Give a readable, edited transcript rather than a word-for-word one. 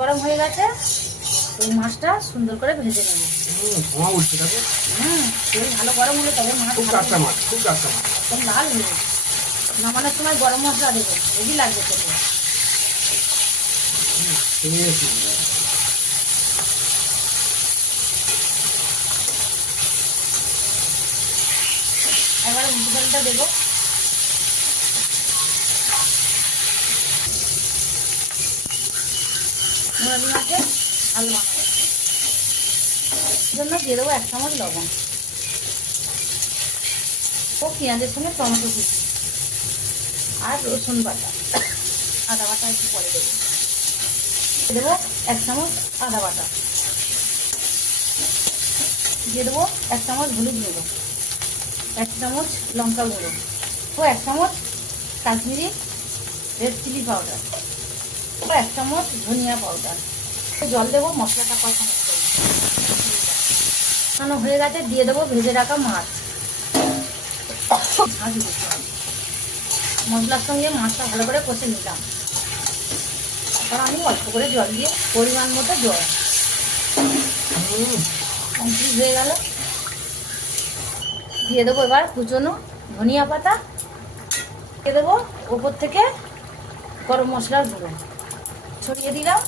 গরম হয়ে গেছে, এই মাছটা সুন্দর করে ভেজে নেব। ধোঁয়া উঠছে দেখো। তেল ভালো গরম হলে তবে মাছ খুব কাঁচা মাছ, খুব কাঁচা মাছ। একদম লাল হয়ে নামানোর সময় গরম মশলা দেবো, হেভি লাগবে খেতে। এবারে মুগ ডালটা দেবো। মুরালি মাছের ঝাল বানাবো, জন্য দিয়ে দেবো 1 চামচ লবণ ও পেঁয়াজের সঙ্গে টমেটো কুচি আর রসুন বাটা, আদা বাটা একটু পরে দেবো। দেবো 1 চামচ আদা বাটা, দিয়ে দেবো 1 চামচ হলুদ গুঁড়ো, 1 চামচ লঙ্কা গুঁড়ো ও 1 চামচ কাশ্মীরি রেড চিলি পাউডার ও 1 চামচ ধনিয়া পাউডার। জল দেবো মশলাটা কষানো হয়ে গেছে, দিয়ে দেবো ভেজে রাখা মাছ। মশলার সঙ্গে মাছটা ভালো করে কষে নিলাম, তারপর আমি অল্প করে জল দিয়ে পরিমাণ মতো জল কমপ্লিট হয়ে গেল। দিয়ে দেবো এবার কুচনো ধনিয়া পাতা, দিয়ে দেবো ওপর থেকে গরম মশলার গুঁড়ো ছড়িয়ে দিলাম।